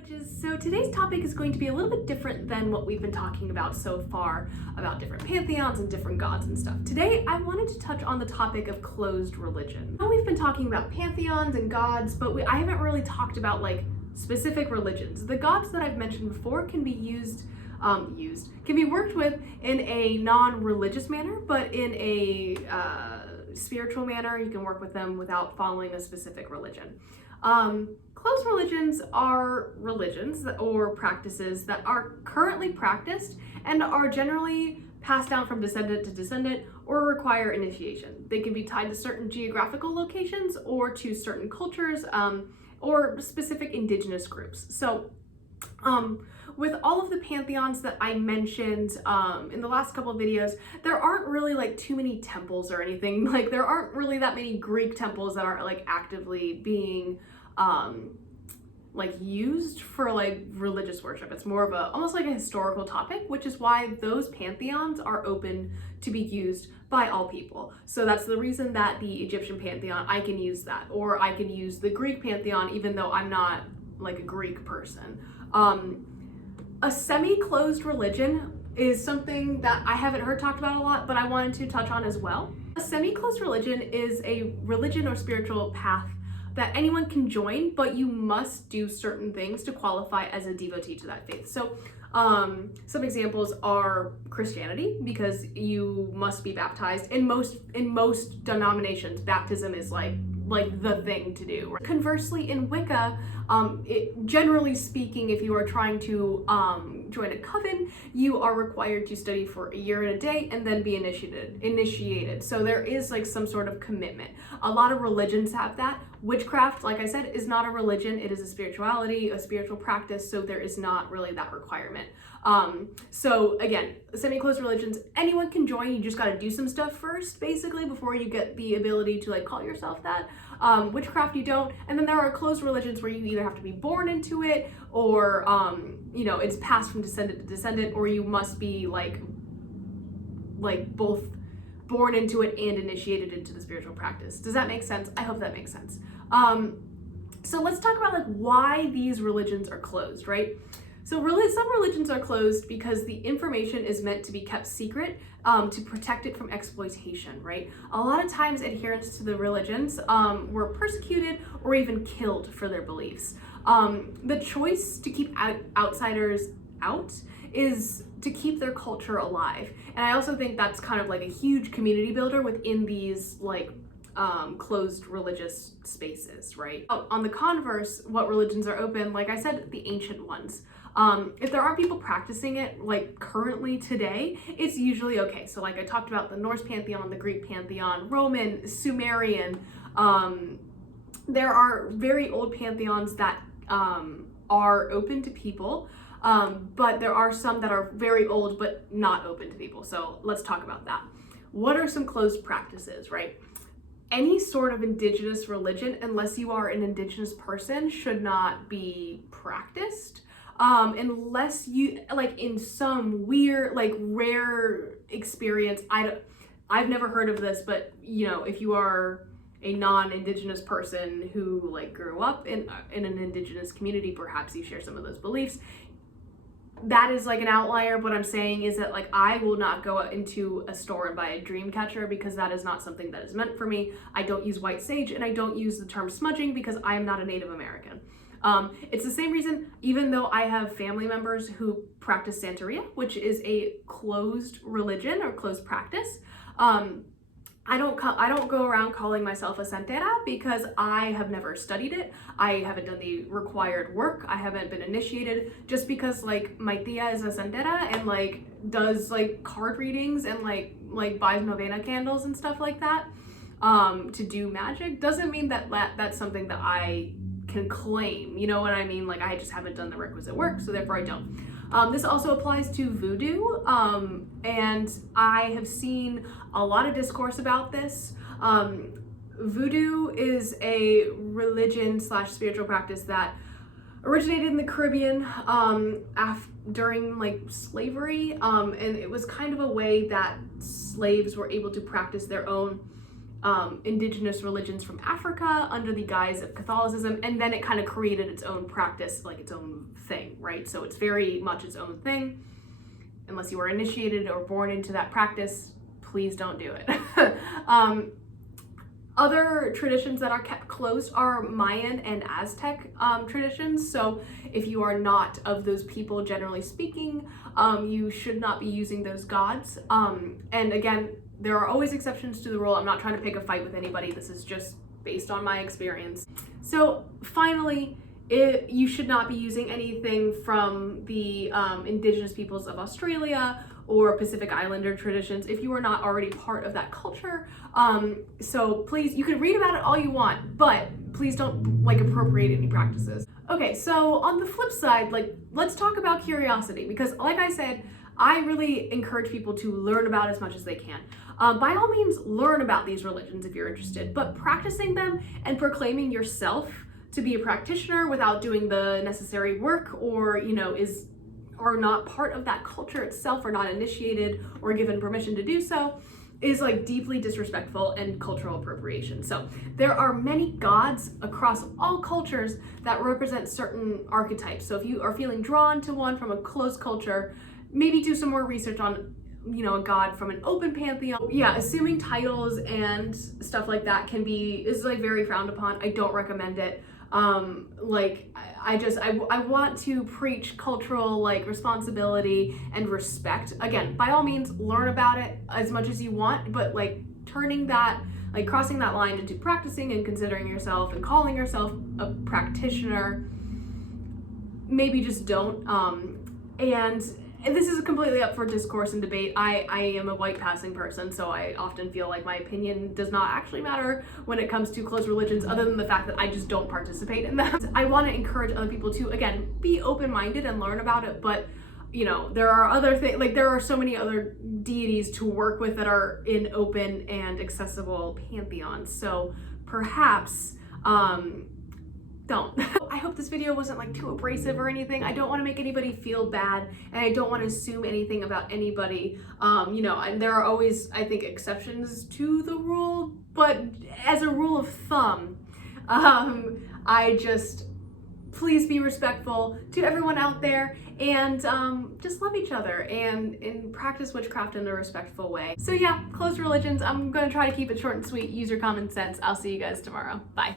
Witches. So today's topic is going to be a little bit different than what we've been talking about so far about different pantheons and different gods and stuff. Today I wanted to touch on the topic of closed religion. I know we've been talking about pantheons and gods, but I haven't really talked about like specific religions. The gods that I've mentioned before can be can be worked with in a non-religious manner, but in a spiritual manner. You can work with them without following a specific religion. Closed religions are religions or practices that are currently practiced and are generally passed down from descendant to descendant or require initiation. They can be tied to certain geographical locations or to certain cultures or specific indigenous groups. So with all of the pantheons that I mentioned in the last couple of videos, there aren't really like too many temples or anything. Like there aren't really that many Greek temples that are like actively being like used for like religious worship. It's more of almost like a historical topic, which is why those pantheons are open to be used by all people. So that's the reason that the Egyptian pantheon, I can use that, or I can use the Greek pantheon even though I'm not like a Greek person. A semi-closed religion is something that I haven't heard talked about a lot, but I wanted to touch on as well. A semi-closed religion is a religion or spiritual path that anyone can join, but you must do certain things to qualify as a devotee to that faith. So some examples are Christianity, because you must be baptized. In most denominations, baptism is like the thing to do. Conversely, in Wicca, generally speaking, if you are trying to join a coven, you are required to study for a year and a day and then be initiated. So there is like some sort of commitment. A lot of religions have that. Witchcraft, like I said, is not a religion. It is a spirituality, a spiritual practice. So there is not really that requirement. So again, semi-closed religions, anyone can join. You just got to do some stuff first, basically, before you get the ability to like call yourself that. Witchcraft, you don't. And then there are closed religions where you either have to be born into it, or you know, it's passed from descendant to descendant, or you must be like both born into it and initiated into the spiritual practice. Does that make sense? I hope that makes sense. So let's talk about like why these religions are closed, right? So really, some religions are closed because the information is meant to be kept secret to protect it from exploitation, right? A lot of times adherents to the religions were persecuted or even killed for their beliefs. The choice to keep outsiders out is to keep their culture alive. And I also think that's kind of like a huge community builder within these like closed religious spaces, right? On the converse, what religions are open? Like I said, the ancient ones. If there are people practicing it like currently today, it's usually okay. So like I talked about the Norse pantheon, the Greek pantheon, Roman, Sumerian. There are very old pantheons that are open to people, but there are some that are very old but not open to people. So let's talk about that. What are some closed practices, right? Any sort of indigenous religion, unless you are an indigenous person, should not be practiced. Unless you, like in some weird, like rare experience, I've never heard of this, but you know, if you are a non-indigenous person who like grew up in an indigenous community, perhaps you share some of those beliefs. That is like an outlier. What I'm saying is that like I will not go into a store and buy a dream catcher because that is not something that is meant for me. I don't use white sage, and I don't use the term smudging because I am not a Native American. It's the same reason, even though I have family members who practice Santeria, which is a closed religion or closed practice. I don't go around calling myself a santera because I have never studied it. I haven't done the required work. I haven't been initiated. Just because like my tia is a santera and like does like card readings and like buys novena candles and stuff like that to do magic doesn't mean that that's something that I can claim. You know what I mean? Like I just haven't done the requisite work, so therefore I don't. This also applies to voodoo, and I have seen a lot of discourse about this. Voodoo is a religion / spiritual practice that originated in the Caribbean during like slavery, and it was kind of a way that slaves were able to practice their own indigenous religions from Africa under the guise of Catholicism, and then it kind of created its own practice, like its own thing, right? So it's very much its own thing. Unless you were initiated or born into that practice, please don't do it. Other traditions that are kept closed are Mayan and Aztec traditions. So if you are not of those people, generally speaking, you should not be using those gods. And again, there are always exceptions to the rule. I'm not trying to pick a fight with anybody. This is just based on my experience. So finally, you should not be using anything from the indigenous peoples of Australia or Pacific Islander traditions if you are not already part of that culture. So please, you can read about it all you want, but please don't like appropriate any practices. Okay, so on the flip side, like, let's talk about curiosity, because like I said, I really encourage people to learn about as much as they can. By all means, learn about these religions if you're interested, but practicing them and proclaiming yourself to be a practitioner without doing the necessary work, or, you know, are not part of that culture itself, or not initiated or given permission to do so, is like deeply disrespectful and cultural appropriation. So there are many gods across all cultures that represent certain archetypes. So if you are feeling drawn to one from a closed culture, maybe do some more research on, you know, a god from an open pantheon. Yeah, assuming titles and stuff like that is like very frowned upon. I don't recommend it. I want to preach cultural like responsibility and respect. Again, by all means, learn about it as much as you want, but like crossing that line into practicing and considering yourself and calling yourself a practitioner, maybe just don't. And this is completely up for discourse and debate. I am a white passing person, so I often feel like my opinion does not actually matter when it comes to closed religions, other than the fact that I just don't participate in them. I want to encourage other people to, again, be open-minded and learn about it, but, you know, there are other things, like there are so many other deities to work with that are in open and accessible pantheons, so perhaps, don't. I hope this video wasn't like too abrasive or anything. I don't want to make anybody feel bad, and I don't want to assume anything about anybody. You know, and there are always, I think, exceptions to the rule, but as a rule of thumb, please be respectful to everyone out there, and just love each other and practice witchcraft in a respectful way. So yeah, closed religions. I'm gonna try to keep it short and sweet. Use your common sense. I'll see you guys tomorrow. Bye.